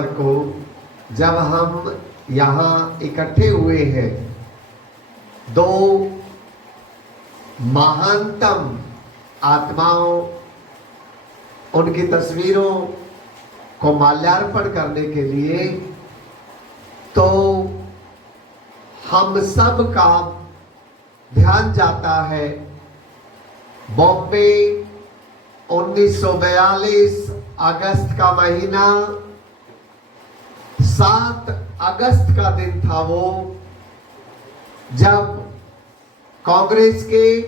अक्टूबर को जब हम यहाँ इकट्ठे हुए हैं, दो महानतम आत्माओं, उनकी तस्वीरों को माल्यार्पण करने के लिए, तो हम सब का ध्यान जाता है बॉम्बे 1942 अगस्त का महीना, 7 अगस्त का दिन था वो, जब कांग्रेस के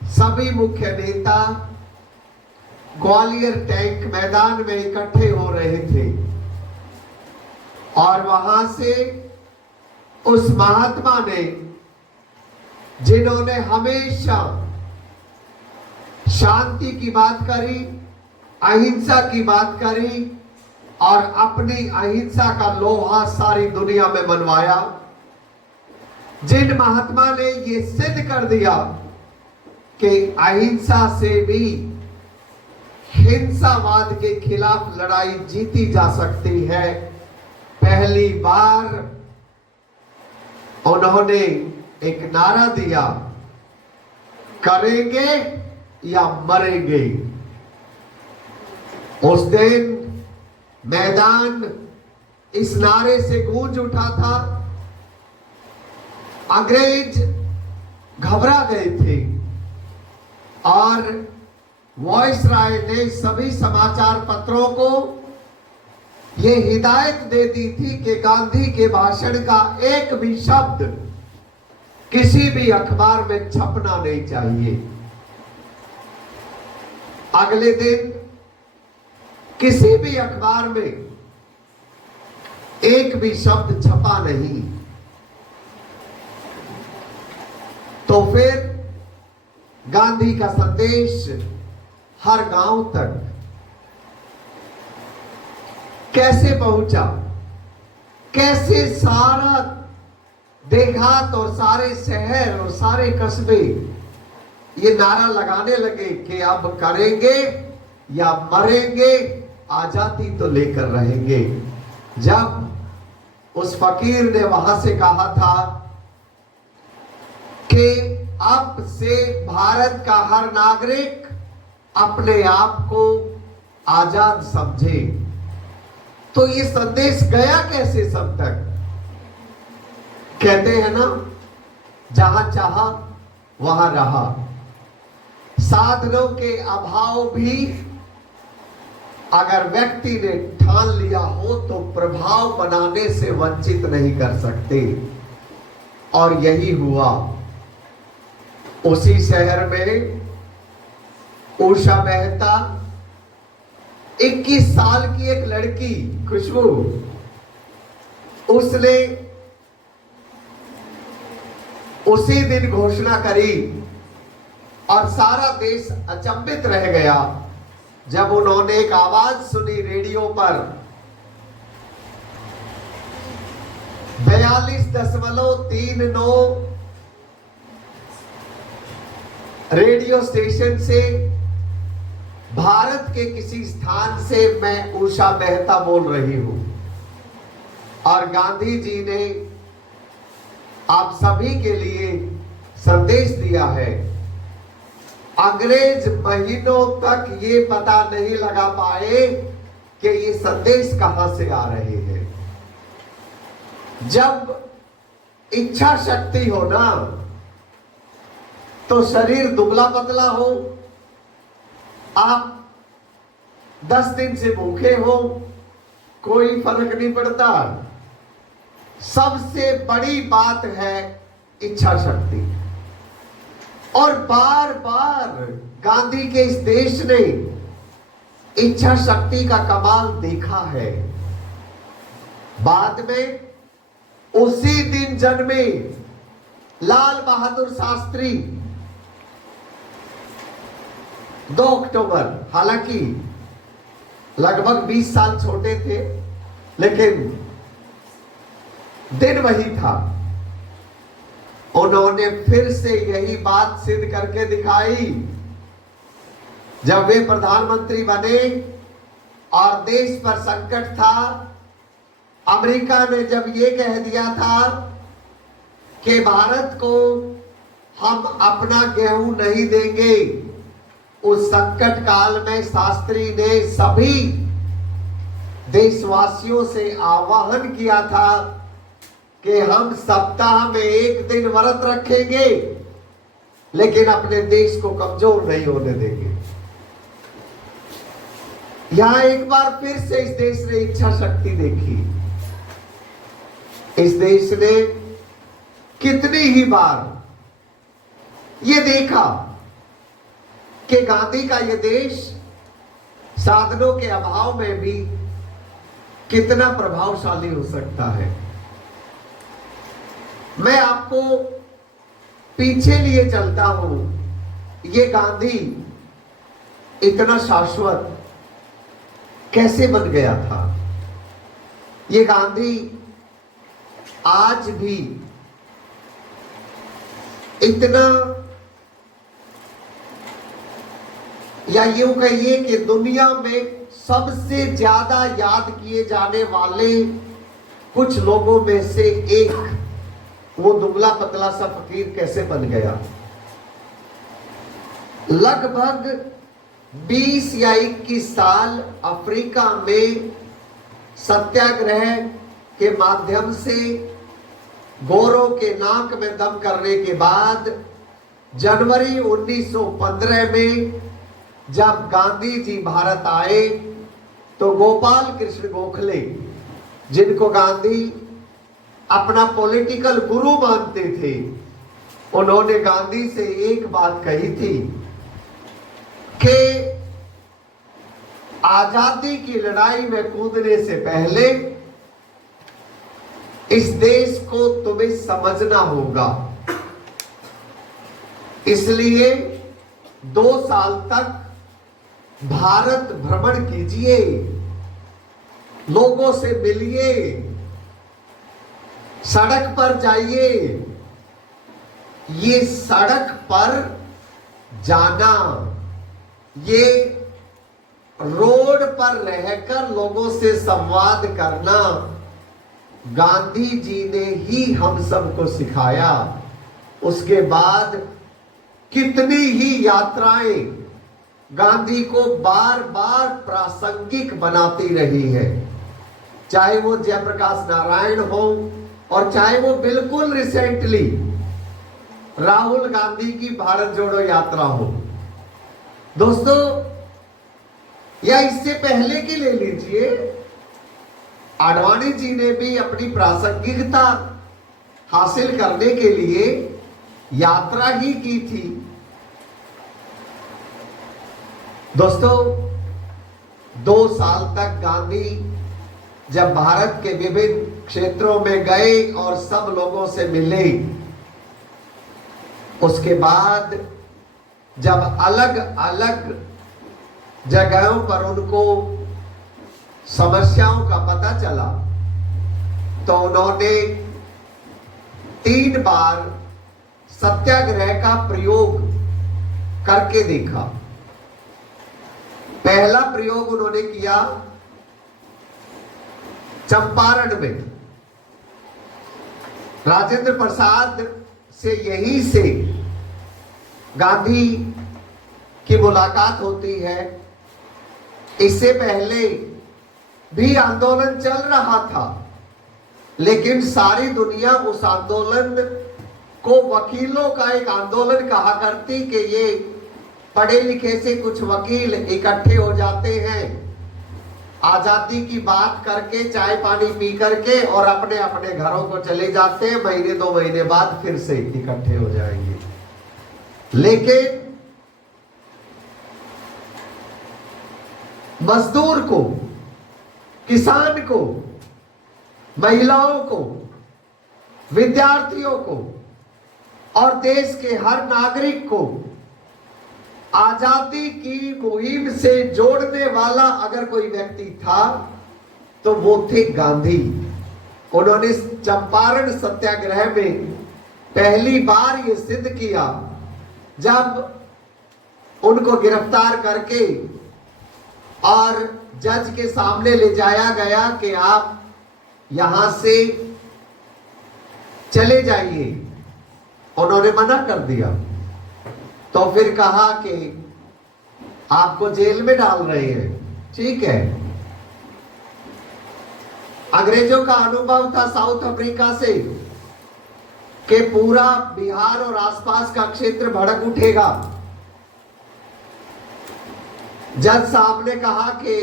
सभी मुख्य नेता ग्वालियर टैंक मैदान में इकट्ठे हो रहे थे और वहां से उस महात्मा ने, जिन्होंने हमेशा शांति की बात करी, अहिंसा की बात करी और अपनी अहिंसा का लोहा सारी दुनिया में मनवाया, जिन महात्मा ने ये सिद्ध कर दिया कि अहिंसा से भी हिंसावाद के खिलाफ लड़ाई जीती जा सकती है, पहली बार उन्होंने एक नारा दिया, करेंगे या मरेंगे। उस दिन मैदान इस नारे से गूंज उठा था। अंग्रेज घबरा गए थे और वॉइसराय ने सभी समाचार पत्रों को यह हिदायत दे दी थी कि गांधी के भाषण का एक भी शब्द किसी भी अखबार में छपना नहीं चाहिए। अगले दिन किसी भी अखबार में एक भी शब्द छपा नहीं। तो फिर गांधी का संदेश हर गांव तक कैसे पहुंचा, कैसे सारा देहात और सारे शहर और सारे कस्बे ये नारा लगाने लगे कि अब करेंगे या मरेंगे, आजादी तो लेकर रहेंगे। जब उस फकीर ने वहां से कहा था कि अब से भारत का हर नागरिक अपने आप को आजाद समझे, तो ये संदेश गया कैसे सब तक? कहते हैं ना, जहां चाहा वहां रहा। साधनों के अभाव भी अगर व्यक्ति ने ठान लिया हो तो प्रभाव बनाने से वंचित नहीं कर सकते। और यही हुआ। उसी शहर में उषा मेहता, 21 साल की एक लड़की खुशबू, उसने उसी दिन घोषणा करी और सारा देश अचंभित रह गया जब उन्होंने एक आवाज सुनी रेडियो पर। 42.39 रेडियो स्टेशन से भारत के किसी स्थान से मैं उषा मेहता बोल रही हूं और गांधी जी ने आप सभी के लिए संदेश दिया है। अंग्रेज महीनों तक ये पता नहीं लगा पाए कि ये संदेश कहां से आ रहे हैं। जब इच्छा शक्ति हो ना, तो शरीर दुबला पतला हो, आप 10 दिन से भूखे हो, कोई फर्क नहीं पड़ता। सबसे बड़ी बात है इच्छा शक्ति। और बार बार गांधी के इस देश ने इच्छा शक्ति का कमाल देखा है। बाद में उसी दिन जन्मे लाल बहादुर शास्त्री 2 अक्टूबर, हालांकि लगभग 20 साल छोटे थे, लेकिन दिन वही था। उन्होंने फिर से यही बात सिद्ध करके दिखाई। जब वे प्रधानमंत्री बने और देश पर संकट था। अमेरिका ने जब ये कह दिया था कि भारत को हम अपना गेहूं नहीं देंगे, उस संकट काल में शास्त्री ने सभी देशवासियों से आह्वान किया था कि हम सप्ताह में एक दिन व्रत रखेंगे, लेकिन अपने देश को कमजोर नहीं होने देंगे। यहां एक बार फिर से इस देश ने इच्छा शक्ति देखी। इस देश ने कितनी ही बार ये देखा कि गांधी का ये देश साधनों के अभाव में भी कितना प्रभावशाली हो सकता है। मैं आपको पीछे लिए चलता हूं। ये गांधी इतना शाश्वत कैसे बन गया था? ये गांधी आज भी इतना, या यूं कहिए कि दुनिया में सबसे ज्यादा याद किए जाने वाले कुछ लोगों में से एक, वो दुबला पतला सा फकीर कैसे बन गया? लगभग 20 या 21 साल अफ्रीका में सत्याग्रह के माध्यम से गोरों के नाक में दम करने के बाद जनवरी 1915 में जब गांधी जी भारत आए, तो गोपाल कृष्ण गोखले, जिनको गांधी अपना पॉलिटिकल गुरु मानते थे, उन्होंने गांधी से एक बात कही थी कि आजादी की लड़ाई में कूदने से पहले इस देश को तुम्हें समझना होगा। इसलिए 2 साल तक भारत भ्रमण कीजिए, लोगों से मिलिए, सड़क पर जाइए। ये सड़क पर जाना, ये रोड पर रहकर लोगों से संवाद करना गांधी जी ने ही हम सबको सिखाया। उसके बाद कितनी ही यात्राएं गांधी को बार बार प्रासंगिक बनाती रही है, चाहे वो जयप्रकाश नारायण हो और चाहे वो बिल्कुल रिसेंटली राहुल गांधी की भारत जोड़ो यात्रा हो। दोस्तों, या इससे पहले की ले लीजिए, आडवाणी जी ने भी अपनी प्रासंगिकता हासिल करने के लिए यात्रा ही की थी। दोस्तों, 2 साल तक गांधी जब भारत के विभिन्न क्षेत्रों में गए और सब लोगों से मिले, उसके बाद जब अलग अलग जगहों पर उनको समस्याओं का पता चला, तो उन्होंने 3 बार सत्याग्रह का प्रयोग करके देखा। पहला प्रयोग उन्होंने किया चंपारण में। राजेंद्र प्रसाद से यहीं से गांधी की मुलाकात होती है। इससे पहले भी आंदोलन चल रहा था, लेकिन सारी दुनिया उस आंदोलन को वकीलों का एक आंदोलन कहा करती कि ये पढ़े लिखे से कुछ वकील इकट्ठे हो जाते हैं, आजादी की बात करके चाय पानी पी करके और अपने अपने घरों को चले जाते हैं, महीने 2 महीने बाद फिर से इकट्ठे हो जाएंगे। लेकिन मजदूर को, किसान को, महिलाओं को, विद्यार्थियों को और देश के हर नागरिक को आजादी की मुहिम से जोड़ने वाला अगर कोई व्यक्ति था तो वो थे गांधी। उन्होंने चंपारण सत्याग्रह में पहली बार ये सिद्ध किया जब उनको गिरफ्तार करके और जज के सामने ले जाया गया कि आप यहां से चले जाइए। उन्होंने मना कर दिया। तो फिर कहा कि आपको जेल में डाल रहे हैं। ठीक है। अंग्रेजों का अनुभव था साउथ अफ्रीका से कि पूरा बिहार और आसपास का क्षेत्र भड़क उठेगा। जज साहब ने कहा कि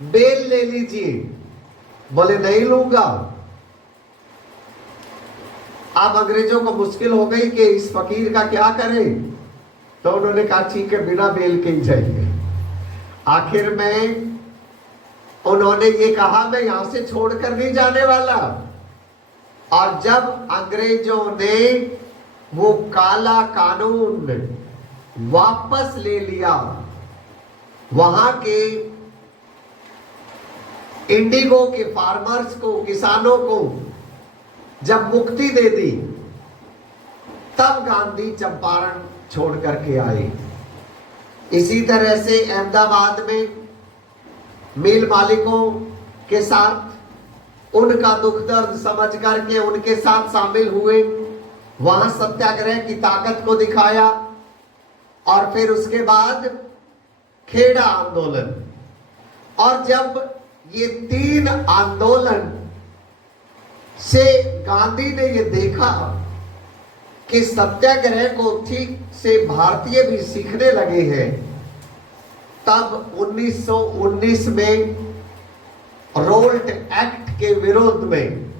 बेल ले लीजिए। बोले नहीं लूंगा। अब अंग्रेजों को मुश्किल हो गई कि इस फकीर का क्या करें। तो उन्होंने कहा ठीक है, बिना बेल के ही चाहिए। आखिर में उन्होंने ये कहा मैं यहां से छोड़कर नहीं जाने वाला। और जब अंग्रेजों ने वो काला कानून वापस ले लिया, वहां के इंडिगो के फार्मर्स को, किसानों को जब मुक्ति दे दी, तब गांधी चंपारण छोड़ करके आए। इसी तरह से अहमदाबाद में मिल मालिकों के साथ उनका दुख दर्द समझ करके उनके साथ शामिल हुए, वहां सत्याग्रह की ताकत को दिखाया। और फिर उसके बाद खेड़ा आंदोलन। और जब ये 3 आंदोलन से गांधी ने ये देखा कि सत्याग्रह को ठीक से भारतीय भी सीखने लगे हैं, तब 1919 में रोल्ट एक्ट के विरोध में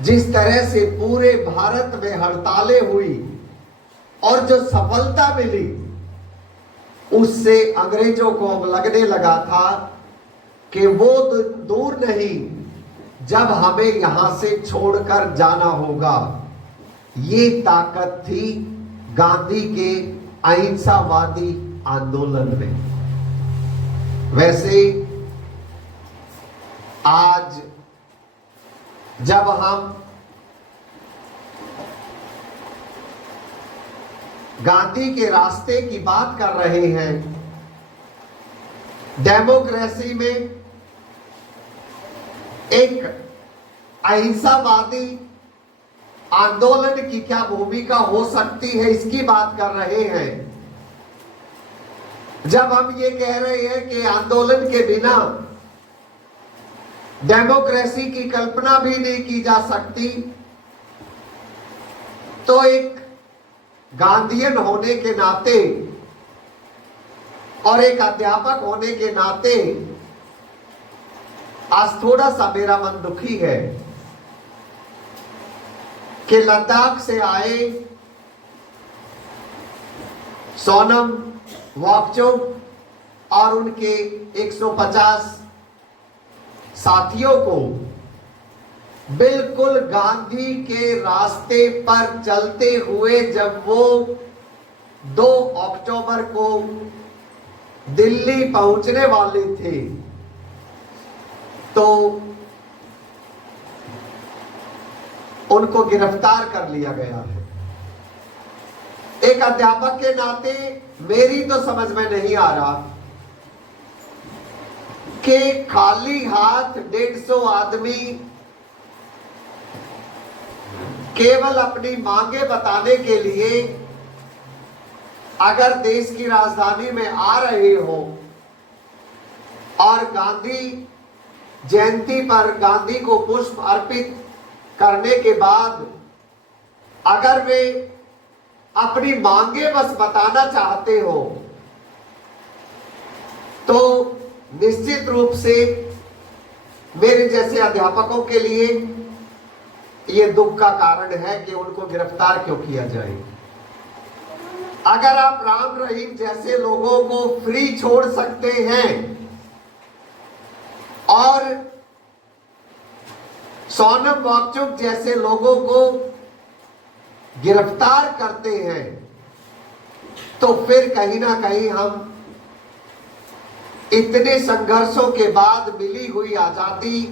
जिस तरह से पूरे भारत में हड़तालें हुई और जो सफलता मिली, उससे अंग्रेजों को अब लगने लगा था कि वो दूर नहीं, जब हमें यहां से छोड़कर जाना होगा। ये ताकत थी गांधी के अहिंसावादी आंदोलन में। वैसे आज जब हम गांधी के रास्ते की बात कर रहे हैं, डेमोक्रेसी में एक अहिंसावादी आंदोलन की क्या भूमिका हो सकती है, इसकी बात कर रहे हैं। जब हम ये कह रहे हैं कि आंदोलन के बिना डेमोक्रेसी की कल्पना भी नहीं की जा सकती, तो एक गांधीयन होने के नाते और एक अध्यापक होने के नाते आज थोड़ा सा मेरा मन दुखी है कि लद्दाख से आए सोनम वांगचुक और उनके 150 साथियों को बिल्कुल गांधी के रास्ते पर चलते हुए जब वो 2 अक्टूबर को दिल्ली पहुंचने वाले थे, तो उनको गिरफ्तार कर लिया गया है। एक अध्यापक के नाते मेरी तो समझ में नहीं आ रहा कि खाली हाथ 150 आदमी केवल अपनी मांगे बताने के लिए अगर देश की राजधानी में आ रहे हो और गांधी जयंती पर गांधी को पुष्प अर्पित करने के बाद अगर वे अपनी मांगे बस बताना चाहते हो, तो निश्चित रूप से मेरे जैसे अध्यापकों के लिए यह दुख का कारण है कि उनको गिरफ्तार क्यों किया जाए। अगर आप राम रहीम जैसे लोगों को फ्री छोड़ सकते हैं और सोनम वांगचुक जैसे लोगों को गिरफ्तार करते हैं, तो फिर कहीं ना कहीं हम इतने संघर्षों के बाद मिली हुई आजादी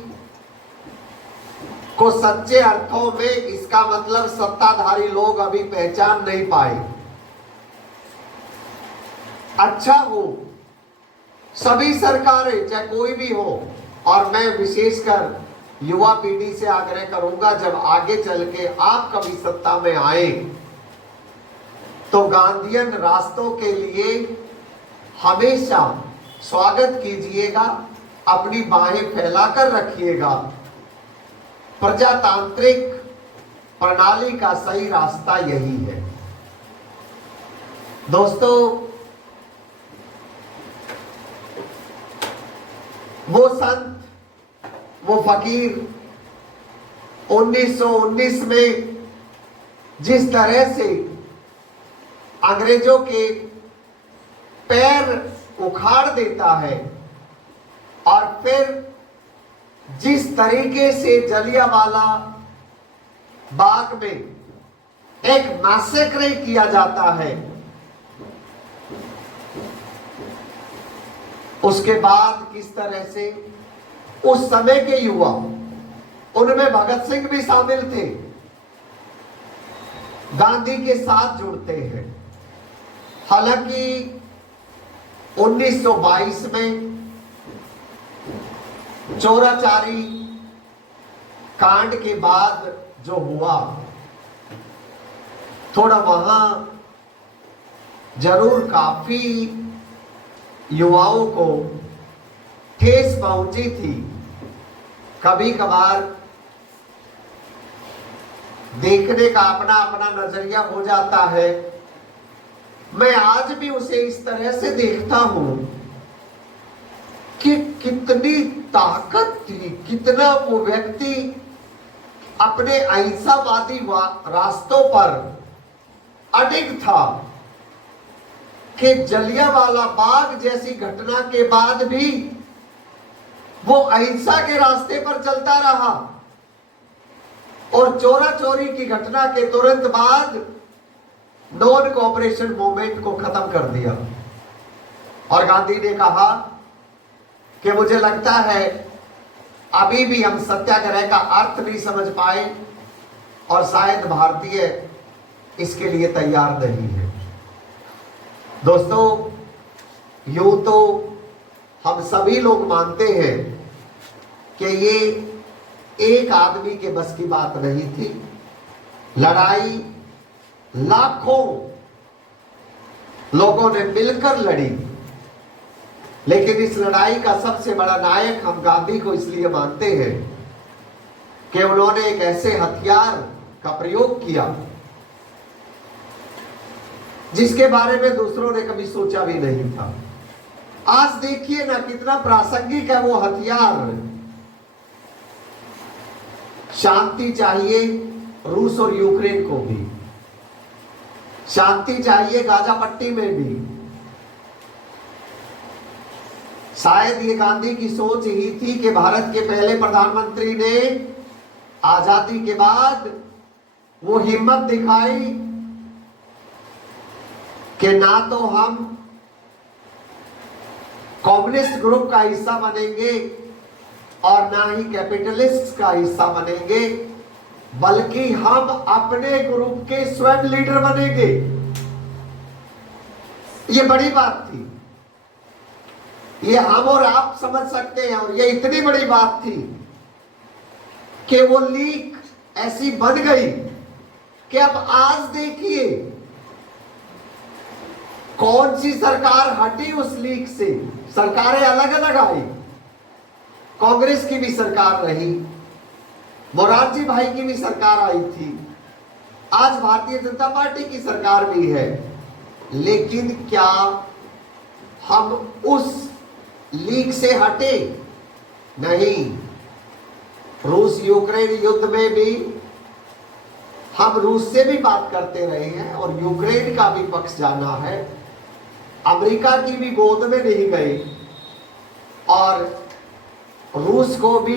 को सच्चे अर्थों में इसका मतलब सत्ताधारी लोग अभी पहचान नहीं पाए। अच्छा हो सभी सरकारें चाहे कोई भी हो, और मैं विशेषकर युवा पीढ़ी से आग्रह करूंगा, जब आगे चल के आप कभी सत्ता में आए तो गांधीयन रास्तों के लिए हमेशा स्वागत कीजिएगा, अपनी बाहें फैलाकर रखिएगा। प्रजातांत्रिक प्रणाली का सही रास्ता यही है। दोस्तों, वो संत, वो फकीर 1919 में जिस तरह से अंग्रेजों के पैर उखाड़ देता है, और फिर जिस तरीके से जलियांवाला बाग में एक मैसेक्रे किया जाता है, उसके बाद किस तरह से उस समय के युवा, उनमें भगत सिंह भी शामिल थे, गांधी के साथ जुड़ते हैं। हालांकि 1922 में चोराचारी कांड के बाद जो हुआ, थोड़ा वहां जरूर काफी युवाओं को ठेस पहुंची थी। कभी कभार देखने का अपना अपना नजरिया हो जाता है। मैं आज भी उसे इस तरह से देखता हूं कि कितनी ताकत थी, कितना वो व्यक्ति अपने अहिंसावादी रास्तों पर अडिग था, कि जलियांवाला बाग जैसी घटना के बाद भी वो अहिंसा के रास्ते पर चलता रहा, और चोरा चोरी की घटना के तुरंत बाद नॉन कोऑपरेशन मूवमेंट को खत्म कर दिया। और गांधी ने कहा कि मुझे लगता है अभी भी हम सत्याग्रह का अर्थ नहीं समझ पाए, और शायद भारतीय इसके लिए तैयार नहीं है। दोस्तों, यूं तो हम सभी लोग मानते हैं कि ये एक आदमी के बस की बात नहीं थी। लड़ाई लाखों लोगों ने मिलकर लड़ी, लेकिन इस लड़ाई का सबसे बड़ा नायक हम गांधी को इसलिए मानते हैं कि उन्होंने एक ऐसे हथियार का प्रयोग किया जिसके बारे में दूसरों ने कभी सोचा भी नहीं था। आज देखिए ना कितना प्रासंगिक है वो हथियार। शांति चाहिए रूस और यूक्रेन को भी, शांति चाहिए गाजा पट्टी में भी। शायद ये गांधी की सोच ही थी कि भारत के पहले प्रधानमंत्री ने आजादी के बाद वो हिम्मत दिखाई कि ना तो हम कम्युनिस्ट ग्रुप का हिस्सा बनेंगे और ना ही कैपिटलिस्ट का हिस्सा बनेंगे, बल्कि हम अपने ग्रुप के स्वयं लीडर बनेंगे। ये बड़ी बात थी, ये हम और आप समझ सकते हैं, और ये इतनी बड़ी बात थी कि वो लीक ऐसी बन गई कि अब आज देखिए कौन सी सरकार हटी उस लीक से। सरकारें अलग अलग आई, कांग्रेस की भी सरकार रही, मोरारजी भाई की भी सरकार आई थी, आज भारतीय जनता पार्टी की सरकार भी है। लेकिन क्या हम उस लीक से हटे? नहीं। रूस यूक्रेन युद्ध में भी हम रूस से भी बात करते रहे हैं और यूक्रेन का भी पक्ष जाना है, अमेरिका की भी गोद में नहीं गए, और रूस को भी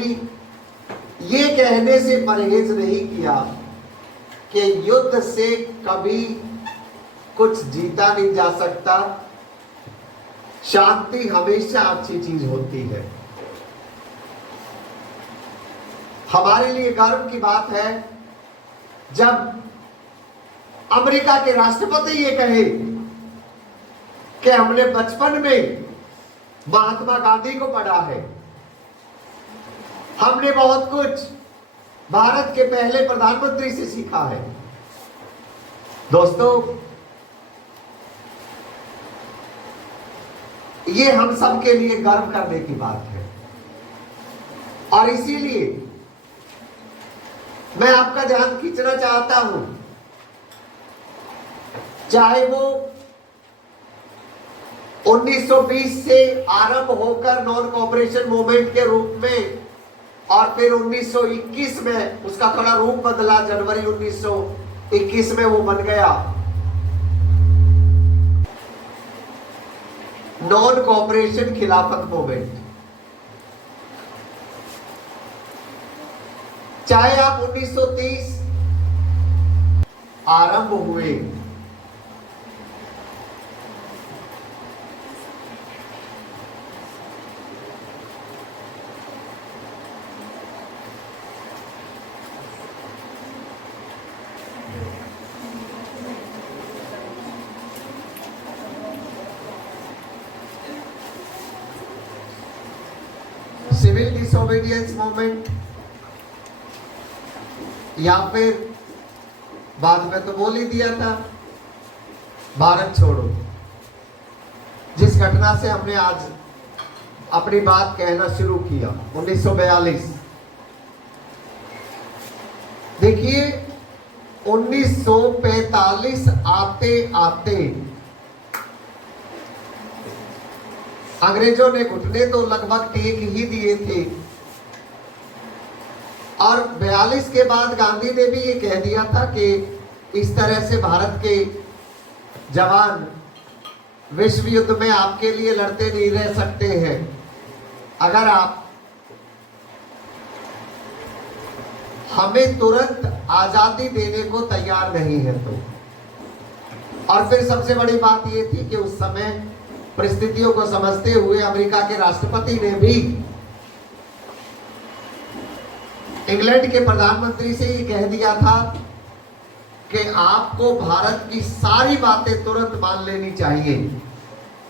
ये कहने से परहेज नहीं किया कि युद्ध से कभी कुछ जीता नहीं जा सकता, शांति हमेशा अच्छी चीज होती है। हमारे लिए गर्व की बात है जब अमेरिका के राष्ट्रपति ये कहे कि हमने बचपन में महात्मा गांधी को पढ़ा है, हमने बहुत कुछ भारत के पहले प्रधानमंत्री से सीखा है। दोस्तों, ये हम सब के लिए गर्व करने की बात है और इसीलिए मैं आपका ध्यान खींचना चाहता हूं, चाहे वो 1920 से आरंभ होकर नॉन कोऑपरेशन मूवमेंट के रूप में और फिर 1921 में उसका थोड़ा रूप बदला, जनवरी 1921 में वो बन गया नॉन कोऑपरेशन खिलाफत मूवमेंट। चाहे आप 1930 आरंभ हुए, सिविल डिसोबीडियंस मूवमेंट, या फिर बाद में तो बोल ही दिया था भारत छोड़ो, जिस घटना से हमने आज अपनी बात कहना शुरू किया 1942। देखिए 1945 आते आते अंग्रेजों ने घुटने तो लगभग टेक ही दिए थे और 42 के बाद गांधी ने भी ये कह दिया था कि इस तरह से भारत के जवान विश्व युद्ध में आपके लिए लड़ते नहीं रह सकते हैं अगर आप हमें तुरंत आजादी देने को तैयार नहीं है तो। और फिर सबसे बड़ी बात ये थी कि उस समय परिस्थितियों को समझते हुए अमेरिका के राष्ट्रपति ने भी इंग्लैंड के प्रधानमंत्री से ये कह दिया था कि आपको भारत की सारी बातें तुरंत मान लेनी चाहिए।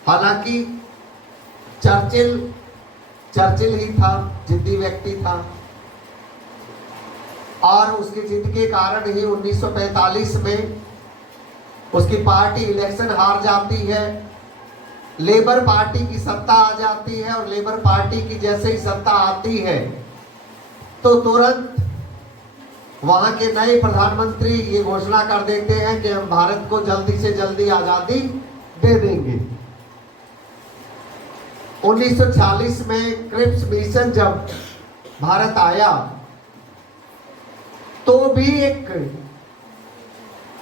हालांकि चर्चिल ही था, जिद्दी व्यक्ति था और उसकी जिद के कारण ही 1945 में उसकी पार्टी इलेक्शन हार जाती है, लेबर पार्टी की सत्ता आ जाती है और लेबर पार्टी की जैसे ही सत्ता आती है तो तुरंत वहां के नए प्रधानमंत्री ये घोषणा कर देते हैं कि हम भारत को जल्दी से जल्दी आजादी दे देंगे। 1946 में क्रिप्स मिशन जब भारत आया तो भी एक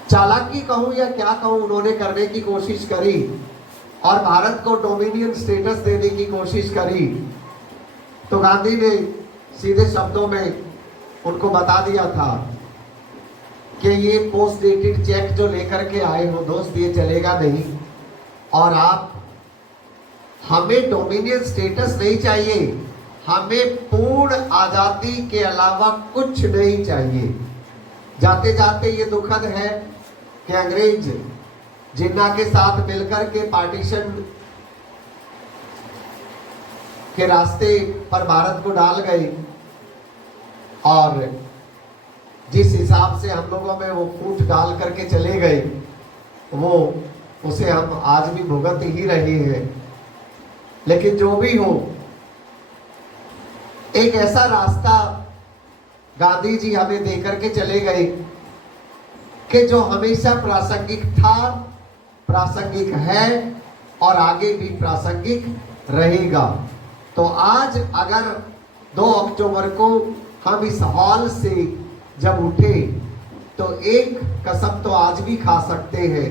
चालाकी कहूं या क्या कहूं, उन्होंने करने की कोशिश करी और भारत को डोमिनियन स्टेटस देने की कोशिश करी। तो गांधी ने सीधे शब्दों में उनको बता दिया था कि ये पोस्ट डेटेड चेक जो लेकर के आए हो दोस्त, ये चलेगा नहीं और आप हमें डोमिनियन स्टेटस नहीं चाहिए, हमें पूर्ण आजादी के अलावा कुछ नहीं चाहिए। जाते जाते ये दुखद है कि अंग्रेज जिन्ना के साथ मिलकर के पार्टीशन के रास्ते पर भारत को डाल गए और जिस हिसाब से हम लोगों में वो फूट डाल करके चले गए वो उसे हम आज भी भुगत ही रहे हैं। लेकिन जो भी हो, एक ऐसा रास्ता गांधी जी हमें देकर के चले गए कि जो हमेशा प्रासंगिक था, प्रासंगिक है और आगे भी प्रासंगिक रहेगा। तो आज अगर 2 अक्टूबर को हम इस हॉल से जब उठे तो एक कसम तो आज भी खा सकते हैं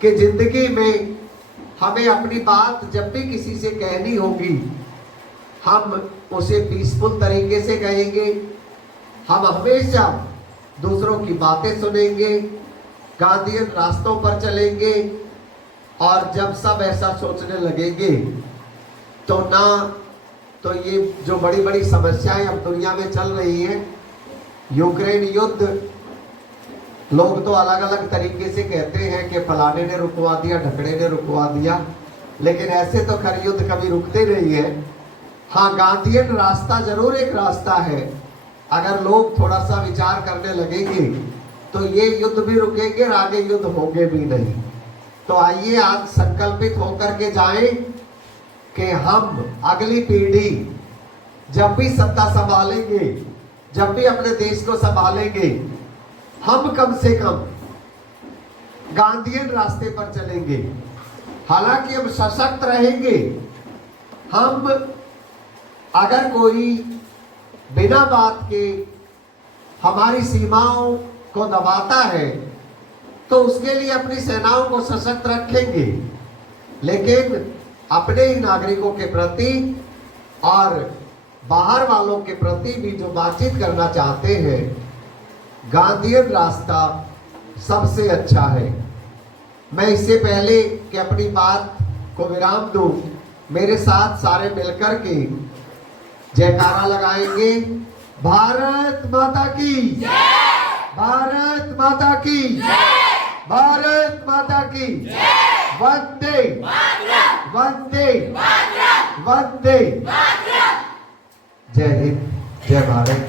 कि जिंदगी में हमें अपनी बात जब भी किसी से कहनी होगी हम उसे पीसफुल तरीके से कहेंगे, हम हमेशा दूसरों की बातें सुनेंगे, गांधीयन रास्तों पर चलेंगे और जब सब ऐसा सोचने लगेंगे तो ना तो ये जो बड़ी बड़ी समस्याएं अब दुनिया में चल रही हैं, यूक्रेन युद्ध, लोग तो अलग अलग तरीके से कहते हैं कि फलाने ने रुकवा दिया, ढकड़े ने रुकवा दिया, लेकिन ऐसे तो खैर युद्ध कभी रुकते नहीं है। हाँ, गांधीयन रास्ता जरूर एक रास्ता है। अगर लोग थोड़ा सा विचार करने लगेंगे तो ये युद्ध भी रुकेंगे और आगे युद्ध होंगे भी नहीं। तो आइए आज संकल्पित होकर के जाएं कि हम अगली पीढ़ी जब भी सत्ता संभालेंगे, जब भी अपने देश को संभालेंगे, हम कम से कम गांधीयन रास्ते पर चलेंगे। हालांकि हम सशक्त रहेंगे। हम अगर कोई बिना बात के हमारी सीमाओं को दबाता है तो उसके लिए अपनी सेनाओं को सशक्त रखेंगे, लेकिन अपने ही नागरिकों के प्रति और बाहर वालों के प्रति भी जो बातचीत करना चाहते हैं, गांधीयन रास्ता सबसे अच्छा है। मैं इससे पहले कि अपनी बात को विराम दूं, मेरे साथ सारे मिलकर के जयकारा लगाएंगे। भारत माता की जय! भारत माता की जय! भारत माता की जय! वंदे वंदे वंदे। जय हिंद, जय भारत।